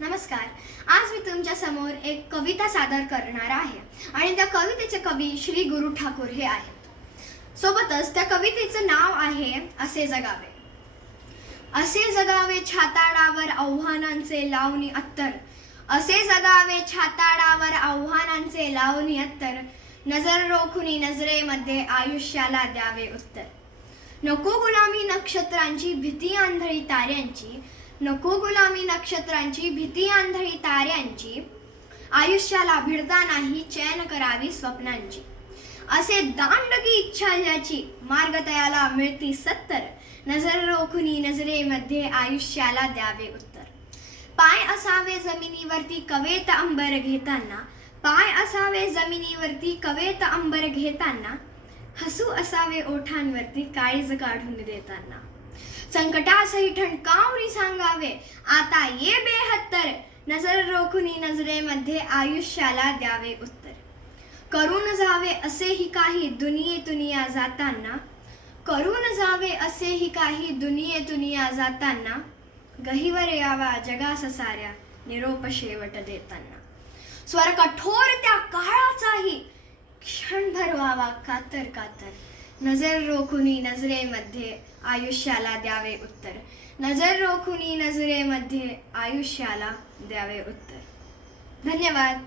नमस्कार. आज मी तुमच्या समोर एक कविता सादर करणार आहे आणि त्या कवितेचे कवी श्री गुरु ठाकूर हे आहेत. सोबतच त्या कवितेचं नाव आहे असे जगावे. असे जगावे छाताडावर आव्हानांचे लावणी अत्तर. असे जगावे छाताडावर आव्हानांचे लावणी अत्तर. नजर रोखुनी नजरेमध्ये आयुष्याला द्यावे उत्तर. नको गुलामी नक्षत्रांची भीती आंधळी ताऱ्यांची. नको गुलामी नक्षत्रांची भीती आंधळी ताऱ्यांची. आयुष्याला भिडता नाही चैन करावी स्वप्नांची. असे दांडगी इच्छा ज्याची मार्ग तयाला मिळती सत्तर. नजर रोखुनी नजरेमध्ये आयुष्याला द्यावे उत्तर. पाय असावे जमिनीवरती कवेत अंबर घेताना. पाय असावे जमिनीवरती कवेत अंबर घेताना. हसू असावे ओठांवरती काळीज काढून देताना. संकटासही ठणकावणी सांगावे आता ये बेहत्तर. नजर रोखुनी नजरेमध्ये आयुष्याला द्यावे उत्तर. करून जावे असेही काही दुनियेतून या जाताना. करून जावे असेही काही दुनियेतून या जाताना. गहिवर यावा जगास साऱ्या निरोप शेवट देताना. स्वर कठोर त्या काळाचाही क्षणभर व्हावा कातर कातर. नजर रोखुनी नजरेमध्ये आयुष्याला द्यावे उत्तर. नजर रोखुनी नजरेमध्ये आयुष्याला द्यावे उत्तर. धन्यवाद.